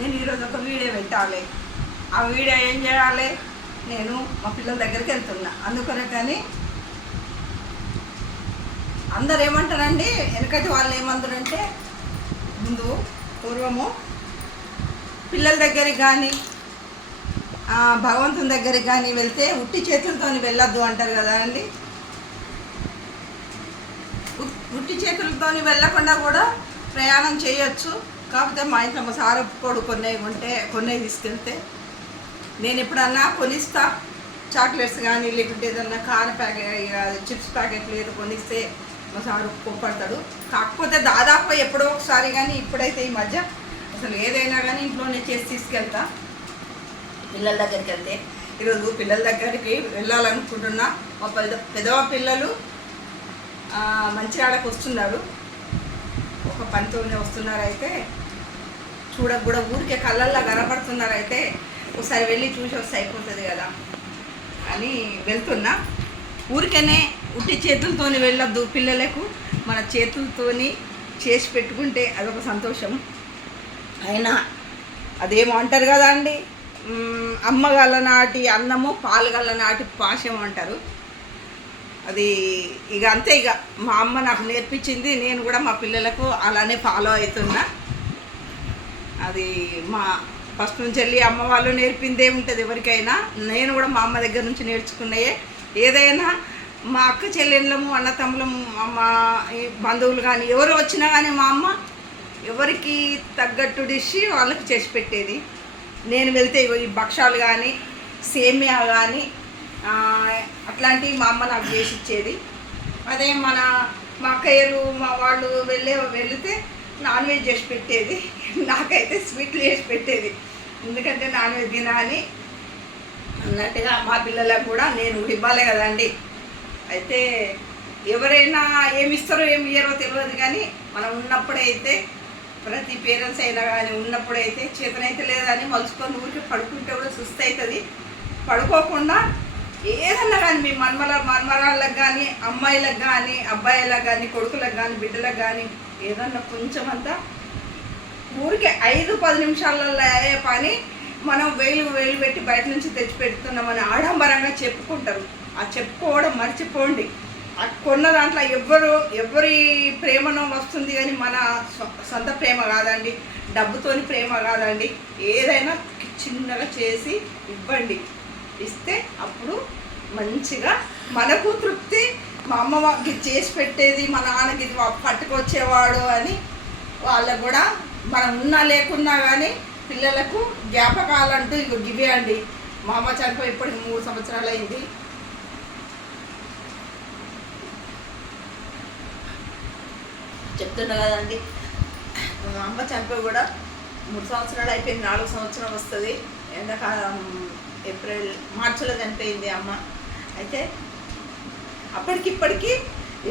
నేను ఈరోజు ఒక వీడియో పెట్టాలి. ఆ వీడియో ఏం చేయాలి, నేను మా పిల్లల దగ్గరికి వెళ్తున్నా. అందుకనే కానీ అందరు ఏమంటారండి, వెనకటి వాళ్ళు ఏమంటారంటే, ముందు పూర్వము పిల్లల దగ్గరికి కానీ భగవంతుని దగ్గరికి కానీ వెళ్తే ఉట్టి చేతులతో వెళ్ళొద్దు అంటారు కదా అండి. ఉట్టి చేతులతో వెళ్ళకుండా కూడా ప్రయాణం చేయొచ్చు. కాకపోతే మా ఇంట్లో మా సార్ ఒప్పుకోడు. కొన్ని తీసుకెళ్తే నేను ఎప్పుడన్నా కొనిస్తా, చాక్లెట్స్ కానీ లేకుంటే ఏదన్నా కార ప్యాకెట్ చిప్స్ ప్యాకెట్లు ఏదో కొనిస్తే మా సార్ ఒప్పుకోపడతాడు. కాకపోతే దాదాపు ఎప్పుడో ఒకసారి, కానీ ఇప్పుడైతే ఈ మధ్య అసలు ఏదైనా కానీ ఇంట్లోనే చేసి తీసుకెళ్తా పిల్లల దగ్గరికి వెళ్తే. ఈరోజు పిల్లల దగ్గరికి వెళ్ళాలనుకుంటున్నా. మా పెద్దవ పిల్లలు మంచిర్యాలకు వస్తున్నారు, ఒక పనితోనే వస్తున్నారు. అయితే చూడక కూడా ఊరికే కళ్ళల్లో కనపడుతున్నారు. అయితే ఒకసారి వెళ్ళి చూసి వస్తే అయిపోతుంది కదా అని వెళ్తున్నా. ఊరికనే ఉట్టి చేతులతో వెళ్ళొద్దు పిల్లలకు. మన చేతులతోని చేసి పెట్టుకుంటే అదొక సంతోషం. అయినా అదేమో అంటారు కదా అండి, అమ్మగల్ల నాటి అన్నము పాలుగల్ల నాటి పాశం అంటారు. అది ఇక అంతే. ఇక మా అమ్మ నాకు నేర్పించింది, నేను కూడా మా పిల్లలకు అలానే ఫాలో అవుతున్నా. అది మా ఫస్ట్ నుంచి వెళ్ళి అమ్మ వాళ్ళు నేర్పిందే ఉంటుంది ఎవరికైనా. నేను కూడా మా అమ్మ దగ్గర నుంచి నేర్చుకున్నాయే. ఏదైనా మా అక్క చెల్లెళ్ళము అన్న తమ్ములము మా బంధువులు కానీ ఎవరు వచ్చినా కానీ మా అమ్మ ఎవరికి తగ్గట్టు డిష్ వాళ్ళకి చేసి పెట్టేది. నేను వెళ్తే ఈ భక్షాలు కానీ సేమియా కానీ అట్లాంటివి మా అమ్మ నాకు చేసి ఇచ్చేది. అదే మా అక్కయ్యలు మా వాళ్ళు వెళితే నాన్ వెజ్ చేసి పెట్టేది. నాకైతే స్వీట్లు చేసి పెట్టేది, ఎందుకంటే నాన్ వెజ్ తినాలి అన్నట్టుగా. మా పిల్లలకు కూడా నేను ఇవ్వాలి కదండి. అయితే ఎవరైనా ఏమి ఇస్తారో ఏమి ఇయ్యారో తెలియదు, కానీ మనం ఉన్నప్పుడైతే ప్రతి పేరెంట్స్ అయినా కానీ ఉన్నప్పుడైతే చేతనైతే లేదని మలుచుకొని ఊరికి పడుకుంటే కూడా సుస్థ అవుతుంది. పడుకోకుండా ఏదన్నా కానీ మీ మన్మరాళ్ళకు కానీ అమ్మాయిలకు కానీ అబ్బాయిలకు కానీ కొడుకులకు కానీ బిడ్డలకు కానీ ఏదన్నా కొంచెం అంతా ఊరికే 5-10 నిమిషాలలో అయ్యే పని మనం వేలు పెట్టి బయట నుంచి తెచ్చి పెడుతున్నామని ఆడంబరంగా చెప్పుకుంటారు. ఆ చెప్పుకోవడం మర్చిపోండి. కొన్న దాంట్లో ఎవరి ప్రేమనో వస్తుంది, కానీ మన సొంత ప్రేమ కాదండి, డబ్బుతోని ప్రేమ కాదండి. ఏదైనా చిన్నగా చేసి ఇవ్వండి. ఇస్తే అప్పుడు మంచిగా మనకు తృప్తి. మా అమ్మకి చేసి పెట్టేది, మా నాన్నకి ఇది పట్టుకొచ్చేవాడు అని వాళ్ళకు కూడా మనం ఉన్నా లేకున్నా కానీ పిల్లలకు జ్ఞాపకాలంటూ ఇవే అండి. మా అమ్మ చనిపోయి ఇప్పటికి 3 సంవత్సరాలు అయింది. చెప్తున్నా కదండి, మా అమ్మ చనిపోయి కూడా 3 సంవత్సరాలు అయిపోయింది. 4వ సంవత్సరం వస్తుంది. ఎండాకాలం మార్చిలో చనిపోయింది అమ్మ. అయితే అప్పటికిప్పటికీ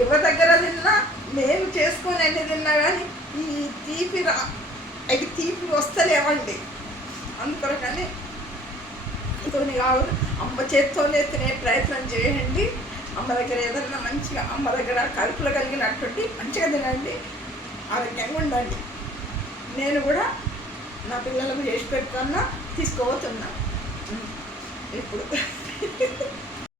ఎవరి దగ్గర తిన్నా, మేము చేసుకొని అన్ని తిన్నా కానీ ఈ తీపి వస్తలేవండి. అందుకొరకని తోని కావాలి, అమ్మ చేతితోనే తినే ప్రయత్నం చేయండి. అమ్మ దగ్గర ఏదన్నా మంచిగా, అమ్మ దగ్గర కడుపులో కలిగినటువంటి మంచిగా తినండి, ఆరోగ్యంగా ఉండండి. నేను కూడా నా పిల్లలకు చేసి పెట్టుకున్నా తీసుకోబోతున్నా ఇప్పుడు.